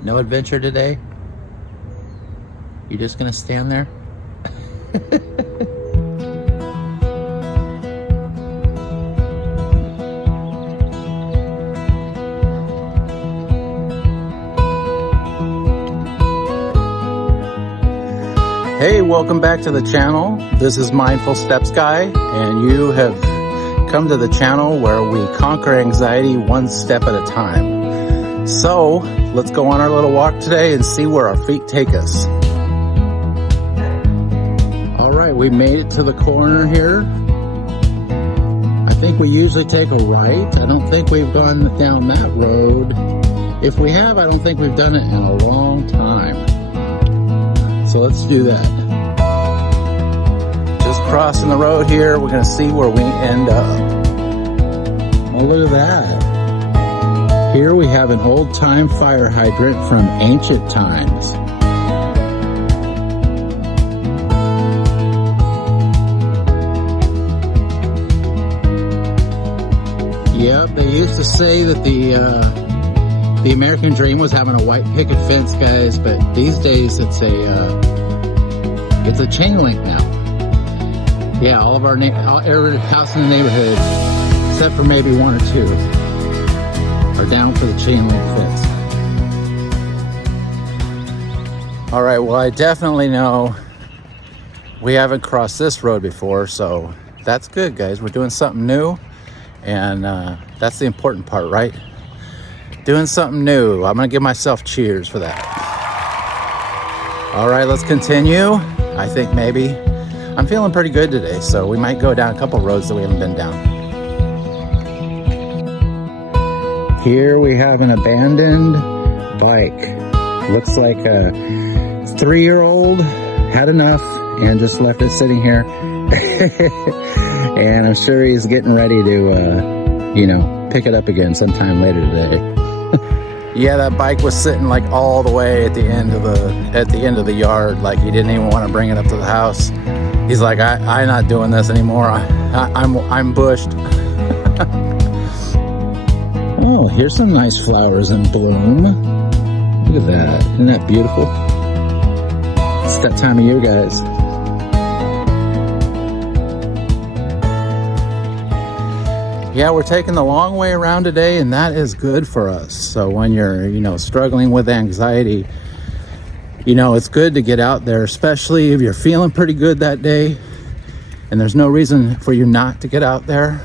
No adventure today? You just gonna stand there? Hey, welcome back to the channel. This is Mindful Steps Guy, and you have come to the channel where we conquer anxiety one step at a time. So let's go on our little walk today and see where our feet take us. All right, we made it to the corner here. I think we usually take a right. I don't think we've gone down that road. If we have, I don't think we've done it in a long time. So let's do that. Just crossing the road here, we're gonna see where we end up. Oh, look at that. Here we have an old-time fire hydrant from ancient times. Yep, they used to say that the American dream was having a white picket fence, guys, but these days it's a chain link now. Yeah, all of our every house in the neighborhood, except for maybe one or two, are down for the chain link fence. All right, well, I definitely know we haven't crossed this road before, so that's good, guys. We're doing something new, and that's the important part, right? Doing something new. I'm gonna give myself cheers for that. All right, let's continue. I think maybe I'm feeling pretty good today, so we might go down a couple roads that we haven't been down. Here we have an abandoned bike. Looks like a 3-year-old had enough and just left it sitting here. And I'm sure he's getting ready to, pick it up again sometime later today. Yeah, that bike was sitting like all the way at the end of the yard. Like he didn't even want to bring it up to the house. He's like, I'm not doing this anymore. I'm bushed. Oh, here's some nice flowers in bloom. Look at that. Isn't that beautiful? It's that time of year, guys. Yeah, we're taking the long way around today, and that is good for us. So when you're, struggling with anxiety, it's good to get out there, especially if you're feeling pretty good that day and there's no reason for you not to get out there,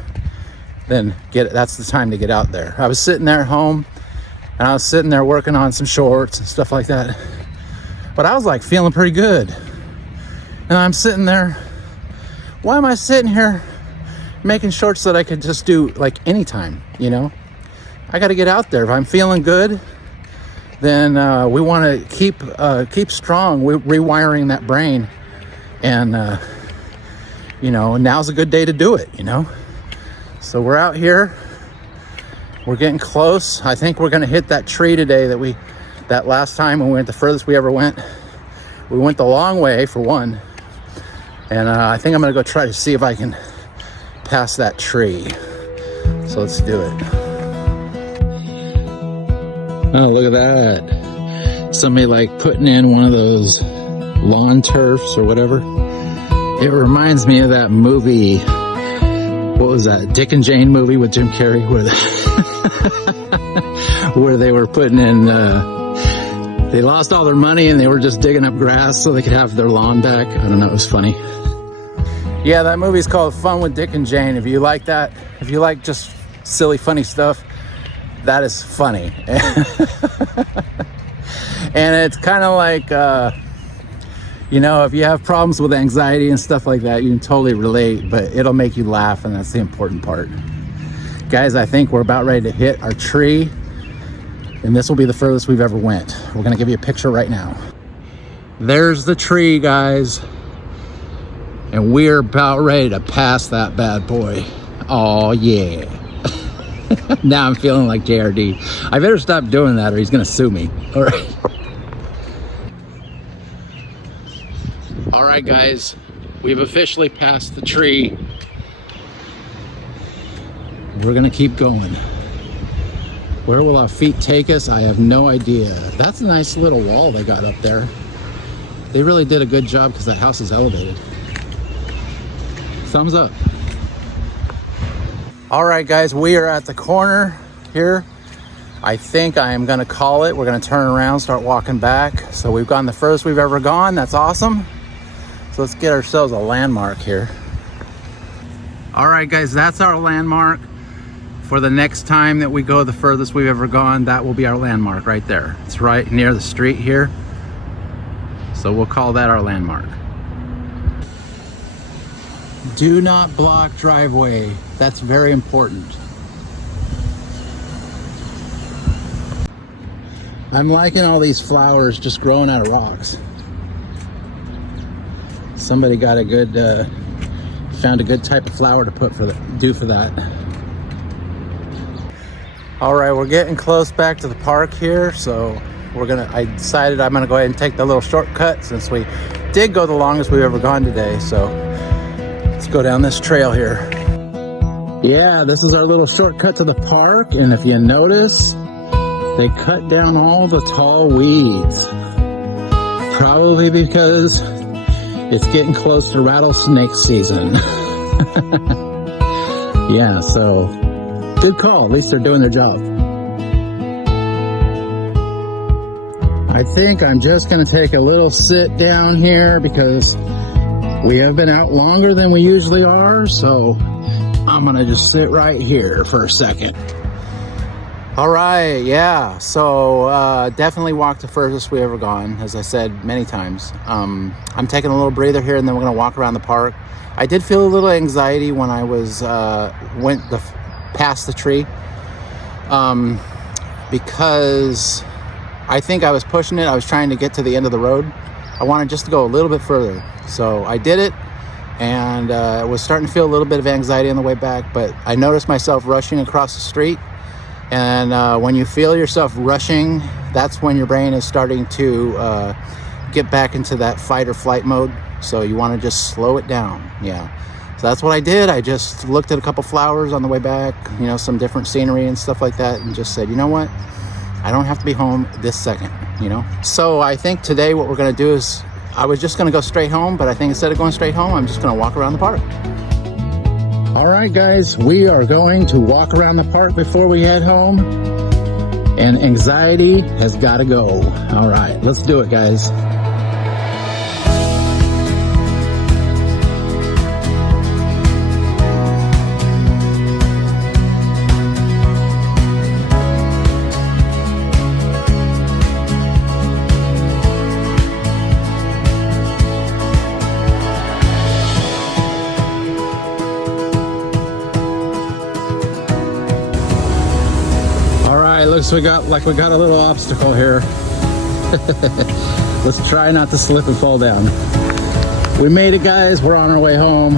then that's the time to get out there. I was sitting there at home and I was sitting there working on some shorts and stuff like that, but I was like feeling pretty good. And I'm sitting there, why am I sitting here making shorts that I could just do like anytime? I got to get out there. If I'm feeling good, then we want to keep strong. We're rewiring that brain, and now's a good day to do it. So we're out here. We're getting close. I think we're gonna hit that tree today that last time when we went the furthest we ever went. We went the long way for one, and I think I'm gonna go try to see if I can pass that tree. So let's do it. Oh, look at that. Somebody like putting in one of those lawn turfs or whatever. It reminds me of that movie. What was that? Dick and Jane movie with Jim Carrey where they were putting in, they lost all their money and they were just digging up grass so they could have their lawn back. I don't know, it was funny. Yeah, that movie's called Fun with Dick and Jane. If you like that, if you like just silly, funny stuff, that is funny. And it's kind of like, if you have problems with anxiety and stuff like that, you can totally relate, but it'll make you laugh, and that's the important part. Guys, I think we're about ready to hit our tree, and this will be the furthest we've ever went. We're gonna give you a picture right now. There's the tree, guys. And we're about ready to pass that bad boy. Oh, yeah. Now I'm feeling like JRD. I better stop doing that or he's gonna sue me. All right. All right, guys. We've officially passed the tree. We're gonna keep going. Where will our feet take us? I have no idea. That's a nice little wall they got up there. They really did a good job because that house is elevated. Thumbs up. All right, guys, we are at the corner here. I think I am gonna call it. We're gonna turn around, start walking back. So we've gone the furthest we've ever gone. That's awesome. So let's get ourselves a landmark here. All right, guys, that's our landmark. For the next time that we go the furthest we've ever gone, that will be our landmark right there. It's right near the street here. So we'll call that our landmark. Do not block driveway. That's very important. I'm liking all these flowers just growing out of rocks. Somebody got a good, found a good type of flower to do for that. All right, we're getting close back to the park here, so I decided I'm gonna go ahead and take the little shortcut since we did go the longest we've ever gone today. So let's go down this trail here. Yeah, this is our little shortcut to the park, and if you notice, they cut down all the tall weeds. Probably because it's getting close to rattlesnake season. Yeah, so good call. At least they're doing their job. I think I'm just going to take a little sit down here because we have been out longer than we usually are. So I'm going to just sit right here for a second. All right. Yeah. So definitely walked the furthest we ever gone, as I said many times. I'm taking a little breather here and then we're going to walk around the park. I did feel a little anxiety when I was past the tree because I think I was pushing it. I was trying to get to the end of the road. I wanted just to go a little bit further. So I did it and was starting to feel a little bit of anxiety on the way back, but I noticed myself rushing across the street. And when you feel yourself rushing, that's when your brain is starting to get back into that fight or flight mode. So you want to just slow it down. Yeah. So that's what I did. I just looked at a couple flowers on the way back, you know, some different scenery and stuff like that, and just said, you know what? I don't have to be home this second, you know? So I think today what we're going to do is, I was just going to go straight home, but I think instead of going straight home, I'm just going to walk around the park. All right, guys, we are going to walk around the park before we head home, and anxiety has got to go. All right, let's do it, guys. Looks we got a little obstacle here. Let's try not to slip and fall down. We made it, guys. We're on our way home.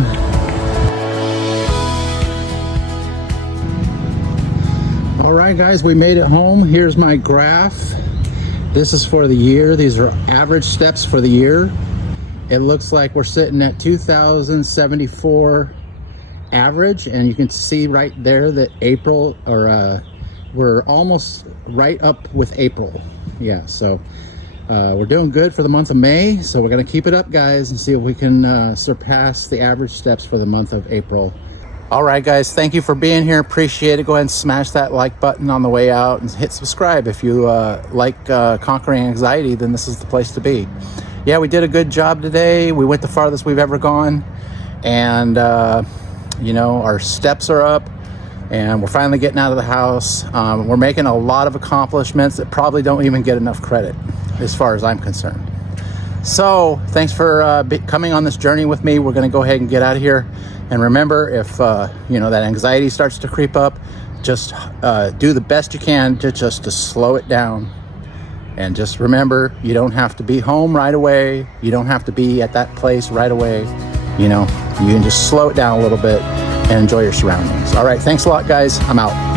All right, guys, we made it home. Here's my graph. This is for the year. These are average steps for the year. It looks like we're sitting at 2,074 average, and you can see right there that April, or we're almost right up with April. Yeah, so we're doing good for the month of May. So we're gonna keep it up, guys, and see if we can surpass the average steps for the month of April. All right, guys, thank you for being here. Appreciate it. Go ahead and smash that like button on the way out and hit subscribe. If you like conquering anxiety, then this is the place to be. Yeah, we did a good job today. We went the farthest we've ever gone. And, you know, our steps are up. And we're finally getting out of the house. We're making a lot of accomplishments that probably don't even get enough credit as far as I'm concerned. So thanks for coming on this journey with me. We're going to go ahead and get out of here. And remember, if you know, that anxiety starts to creep up, just do the best you can to slow it down. And just remember, you don't have to be home right away. You don't have to be at that place right away. You know, you can just slow it down a little bit and enjoy your surroundings. All right, thanks a lot, guys. I'm out.